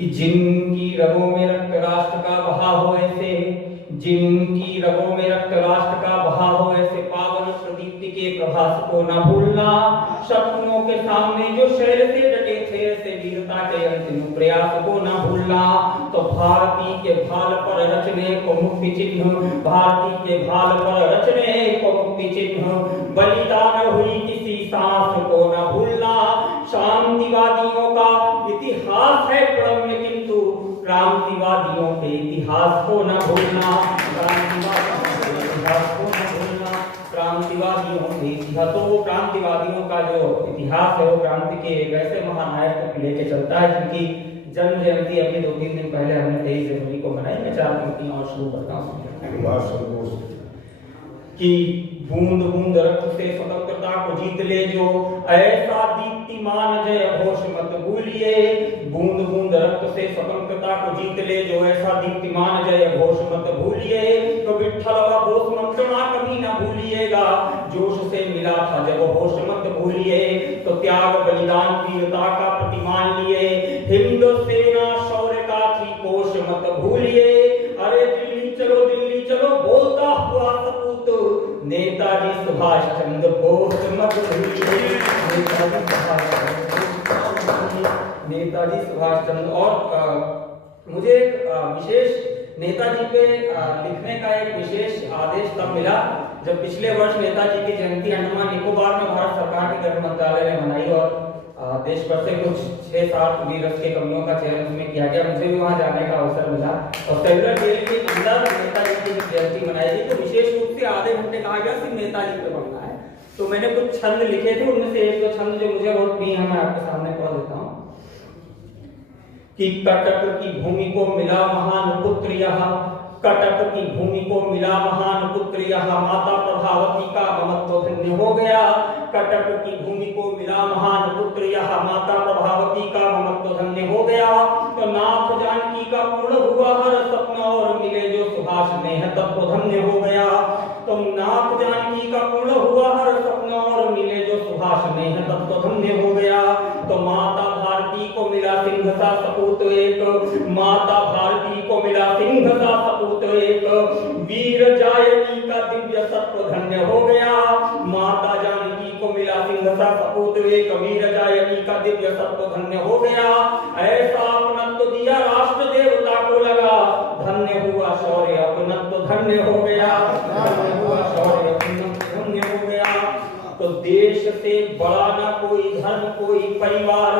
कि जिनकी रगों में रक्त राष्ट्र का बहा हो ऐसे, जिनकी रगों में रक्त राष्ट्र का बहा हो ऐसे पावन प्रदीप्ति के प्रभास को न भूलना। शत्रुओं के सामने जो शैल से डटे थे ऐसे वीरता के अंतिम प्रयास को न भूलना। तो भारती के भाल पर रचने को मुक्ति चिन्ह, भारती के भाल पर रचने को मुक्ति चिन्ह, बलिदान हुई किसी सांस को न भूलना। शांतिवादियों का इतिहास है प्रणम्य किंतु क्रांतिवादियों के इतिहास को न भूलना। क्रांतिवादियों के इतिहास को न भूलना। क्रांतिवादियों के इतिहास, तो वो क्रांतिवादियों का जो इतिहास है वो क्रांति के एक ऐसे महानायक को लेके चलता है जिनकी जन्म जयंती अभी 2-3 दिन पहले हमने 23 जनवरी को मनाई। मैं 4 पंक्तियां और शुरू करता हूँ कि बूंद बूंद रक्त से स्वतंत्रता को जीत ले जो, ऐसा दीप्तिमान जय घोष मत भूलिए। बूंद बूंद रक्त से स्वतंत्रता को जीत ले जो, ऐसा दीप्तिमान जय घोष मत भूलिए। तो विठ्ठल व बोस मंत्रणा कभी न भूलिएगा, जोश से मिला था जब होश मत भूलिए। तो त्याग बलिदान वीरता का प्रतिमान लिए, हिंद सेना शौर्य का थी कोश मत भूलिए। अरे दिल्ली चलो बोलता हुआ सपूत, नेताजी सुभाष चंद्र बोस मत भूलिए। नेताजी सुभाष चंद्र। और मुझे विशेष नेताजी पे लिखने का एक विशेष आदेश तब मिला जब पिछले वर्ष नेताजी की जयंती अंडमान निकोबार में भारत सरकार के गृह मंत्रालय ने मनाई और देश भर से कुछ 6-7 वीर रथ के कमियों का चयन उसमें किया गया। मुझे भी वहां जाने का अवसर मिला और सेलुलर जेल के अंदर नेताजी की जयंती मनाई गई। तो विशेष रूप से आधे घंटे कहा गया सिर्फ नेताजी पे बनना है। तो मैंने कुछ छंद लिखे थे, उनमें से एक दो छंद जो मुझे बहुत प्रिय है मैं आपके सामने पढ़ देता हूँ कि कटक की भूमि को मिला महान पुत्र यहाँ, कटक की भूमि को मिला महान पुत्र यहाँ, माता प्रभावती का ममत्व धन्य हो गया। कटक की भूमि को मिला महान पुत्र यहाँ, माता प्रभावती का ममत्व धन्य हो गया। तो नाथ जानकी का पूर्ण हुआ हर सपना और मिले जो सुभाष नेह तत्व धन्य हो गया। तो नाथ जानकी का पूर्ण हुआ हर सपना और मिले जो सुभाष नेह तत्व धन्य हो गया। तो माता भारती को मिला सिंह सा सपूत एक, माता भारती को मिला सिंह सा सपूत एक, वीर जायनी का दिव्य सत्व धन्य हो गया। माता जानकी को मिला सिंह सा सपूत एक, वीर जायनी का दिव्य सत्व धन्य हो गया। ऐसा अपनत्व दिया राष्ट्र देवता को लगा, धन्य हुआ शौर्य अपनत्व धन्य हो गया, धन्य हुआ शौर्य अपनत्व धन्य हो गया। तो देश से बड़ा ना कोई धर्म कोई परिवार,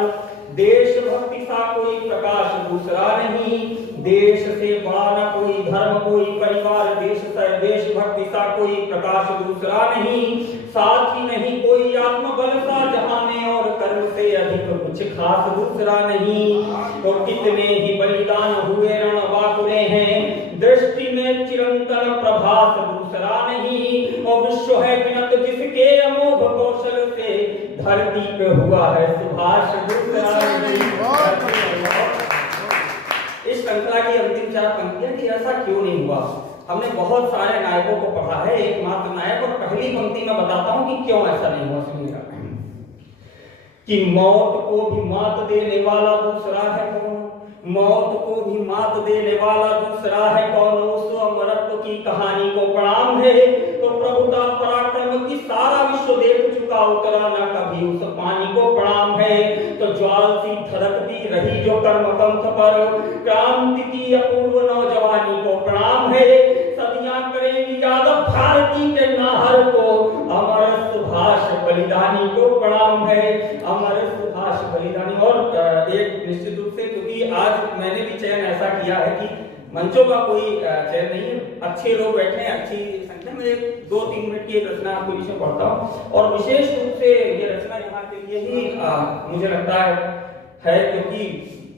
देशभक्ति सा कोई प्रकाश दूसरा नहीं। देश से बड़ा ना कोई धर्म कोई परिवार, देशभक्ति सा कोई प्रकाश दूसरा नहीं। साथ ही नहीं कोई आत्मबल सा जहाने और कर्म से अधिक कुछ खास दूसरा नहीं। तो कितने ही बलिदान हुए रणबांकुरे हैं, दृष्टि में चिरंतन प्रभास दूसरा नहीं। और विश्व है गिनत जिसके अमोघ कौशल से, धरती पे हुआ है सुभाष दूसरा नहीं। इस श्रृंखला की अंतिम 4 पंक्तियां कि ऐसा क्यों नहीं हुआ। हमने बहुत सारे नायकों को पढ़ा है, एकमात्र नायक, और पहली पंक्ति में बताता हूं कि क्यों ऐसा नहीं हुआ। सुनिएगा कि मौत को भी मात देने वाला दूसरा है कौन, मौत को भी मात देने वाला दूसरा है कौन, उस अमरत्व की कहानी को प्रणाम है। तो प्रभुता पराक्रम की सारा विश्व देख चुका, उतरा ना कभी उस पानी को प्रणाम है। तो ज्वाल सी धड़कती रही जो कर्म पंथ पर, क्रांति की अपूर्व नौजवानी को प्रणाम है। सदियां करेंगी यादव भारती के नाहर को, अमर सुभाष बलिदानी को प्रणाम है, अमर सुभाष बलिदानी। और एक निश्चित रूप से क्योंकि आज मैंने भी चयन ऐसा किया है कि मंचों का कोई चयन नहीं है, अच्छे लोग बैठे हैं अच्छी संख्या में, 2-3 मिनट की एक रचना आपको बीच में पढ़ता हूँ। और विशेष रूप से ये रचना यहाँ के लिए ही मुझे लगता है क्योंकि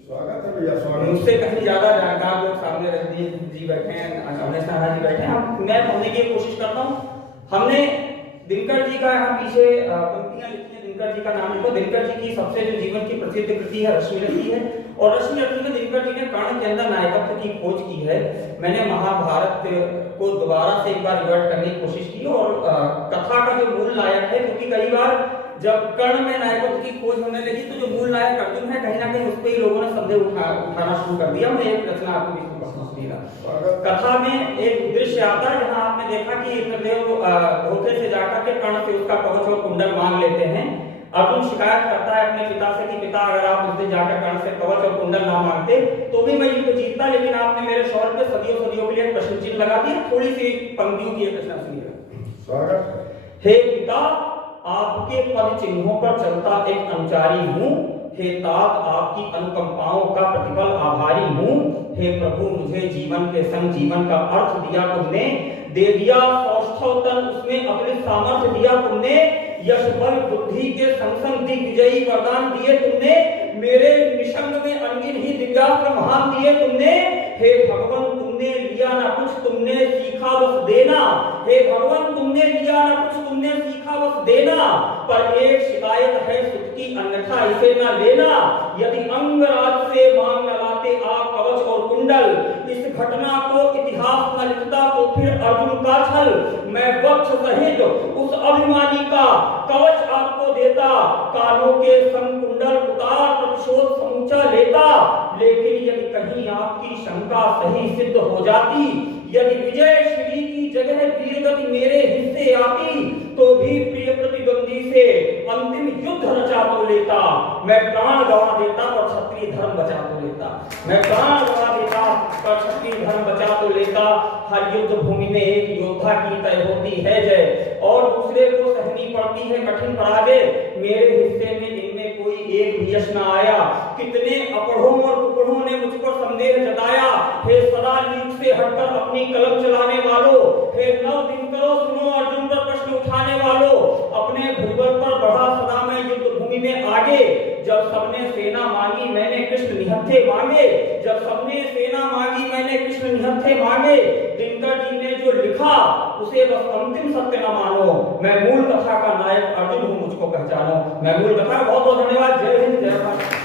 स्वागत है भैया, स्वागत। मुझसे कहीं ज्यादा जानकार लोग सामने रजनीश जी बैठे हैं, सामने साहा जी बैठे हैं, मैं पढ़ने की कोशिश करता हूँ। हमने दिनकर जी का यहाँ पीछे पंक्तियां लिखी हैं, दिनकर जी का नाम लिखो। दिनकर जी की सबसे जो जीवन की प्रसिद्ध कृति है रश्मिरथी है, और रश्मिरथी में दिनकर जी ने कर्ण के अंदर नायकत्व की खोज की है। मैंने महाभारत को दोबारा से एक बार रिवर्ट करने की कोशिश की और कथा का जो मूल नायक है, क्योंकि कई बार जब कर्ण में नायकत्व की खोज होने लगी तो जो मूल नायक अर्जुन है कहीं ना कहीं उस पे ही लोगों ने संदेह उठाना शुरू कर दिया। मैं एक रचना आपको भी सुनाऊंगा। कथा में एक दृश्य आता है जहां आपने देखा कि इंद्रदेव धोखे से जाकर के कर्ण से उसका कवच और कुंडल मांग लेते हैं। अर्जुन शिकायत करता है अपने पिता से कि पिता अगर आप उस दिन जाकर कर्ण से कवच और कुंडल ना मांगते तो भी मैं युद्ध जीतता, लेकिन आपने मेरे शौर्य पे सदियों सदियों के लिए एक प्रश्न चिन्ह लगा दिया। थोड़ी सी पंक्तियों की एक रचना सुनिएगा। स्वागत। हे पिता, आपके पद चिन्हों पर चलता एक अनुचारी हूँ। हे तात, आपकी अनुकंपाओं का प्रतिफल आभारी हूँ। हे प्रभु, मुझे जीवन के संग जीवन का अर्थ दिया तुमने, दे दिया सौष्ठव तन, उसमें अपनी सामर्थ्य दिया तुमने, यश बल बुद्धि के संग संग दिग्विजयी वरदान दिए तुमने, मेरे निशंग में अनगिन ही दिव्यास्त्र महान दिए तुमने। हे भगवान, तुमने लिया ना कुछ, तुमने सीखा बस देना। हे भगवान, तुमने लिया ना कुछ, तुमने सीखा बस देना। पर एक शिकायत है सुख की, अन्यथा इसे ना लेना। यदि अंगराज से मांग लगाते आप कवच और कुंडल, इस घटना को इतिहास न लिखता तो फिर अर्जुन का छल। मैं वक्ष सहित उस अभिमानी का कवच आपको देता, कानों के संग कुंडल उतार प्रतिशोध समूचा लेता। लेकिन यदि कहीं आपकी शंका सही सिद्ध हो जाती, यदि विजय श्री की जगह वीरगति मेरे हिस्से आती, तो भी प्रिय प्रतिद्वंदी से अंतिम युद्ध रचा तो लेता। मैं प्राण गंवा देता और क्षत्रिय धर्म बचा तो लेता। मैं प्राण गंवा देता और क्षत्रिय धर्म बचा तो लेता। हर युद्ध भूमि में एक योद्धा की तय होती है जय, और दूसरे को सहनी पड़ती है कठिन पराजय। मेरे हिस्से में इनमें कोई एक भी यश न आया। कितने अपढ़ों और कुपढ़ों ने मुझ पर संदेह जताया। हे सदा लीक से हटकर अपनी कलम चलाने वालों, हे नव दिन करो सुनो अर्जुन पर प्रश्न उठाने वालों, अपने भुजबल पर बढ़ा सदा मैं युद्ध भूमि में आगे। जब सबने सेना मांगी मैंने कृष्ण निहत्थे मांगे, जब सबने सेना मांगी मैंने कृष्ण निहत्थे मांगे। दिनकर जी ने जो लिखा उसे बस अंतिम सत्य न मानो। मैं मूल कथा का नायक अर्जुन हूँ, मुझको पहचानो। मैं मूल कथा। बहुत बहुत धन्यवाद। जय हिंद, जय भारत।